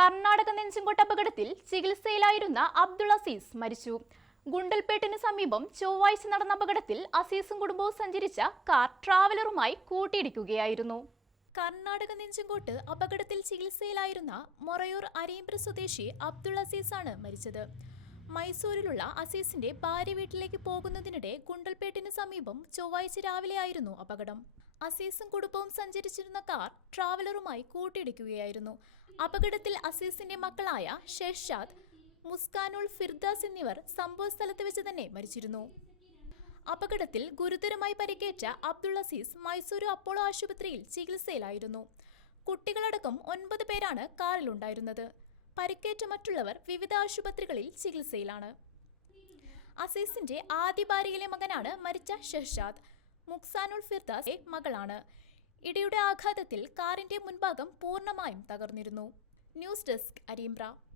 കർണാടക നെഞ്ചുംകൊട്ട് അപകടത്തിൽ ചികിത്സയിലായിരുന്ന അബ്ദുൾ അസീസ് മരിച്ചു. ഗുണ്ടൽപേട്ടിന് സമീപം ചൊവ്വാഴ്ച നടന്ന അപകടത്തിൽ അസീസും കുടുംബവും സഞ്ചരിച്ച കാർ ട്രാവലറുമായി കൂട്ടിയിടിക്കുകയായിരുന്നു. കർണാടക നെഞ്ചുംകോട്ട് അപകടത്തിൽ ചികിത്സയിലായിരുന്ന മൊറയൂർ അരിയമ്പ്ര സ്വദേശി അബ്ദുൾ അസീസാണ് മരിച്ചത്. മൈസൂരിലുള്ള അസീസിന്റെ ഭാര്യ വീട്ടിലേക്ക് പോകുന്നതിനിടെ ഗുണ്ടൽപേട്ടിന് സമീപം ചൊവ്വാഴ്ച രാവിലെയായിരുന്നു അപകടം. അസീസും കുടുംബവും സഞ്ചരിച്ചിരുന്ന കാർ ട്രാവലറുമായി കൂട്ടിയിടിക്കുകയായിരുന്നു. അപകടത്തിൽ അസീസിന്റെ മക്കളായ ഷെർഷാദ് മുസ്കാനുൾ ഫിർദാസ് എന്നിവർ സംഭവസ്ഥലത്ത് വെച്ച് തന്നെ മരിച്ചിരുന്നു. അപകടത്തിൽ ഗുരുതരമായി പരിക്കേറ്റ അബ്ദുൾ അസീസ് മൈസൂരു അപ്പോളോ ആശുപത്രിയിൽ ചികിത്സയിലായിരുന്നു. കുട്ടികളടക്കം ഒൻപത് പേരാണ് കാറിലുണ്ടായിരുന്നത്. പരിക്കേറ്റ മറ്റുള്ളവർ വിവിധ ആശുപത്രികളിൽ ചികിത്സയിലാണ്. അസീസിന്റെ ആദ്യ ഭാര്യയിലെ മകനാണ് മരിച്ച ഷെഹ്ഷാദ്. മുക്സാനുൽ ഫിർദാസ് മകളാണ്. ഇടിയുടെ ആഘാതത്തിൽ കാറിന്റെ മുൻഭാഗം പൂർണമായും തകർന്നിരുന്നു. News desk അരീമ്ര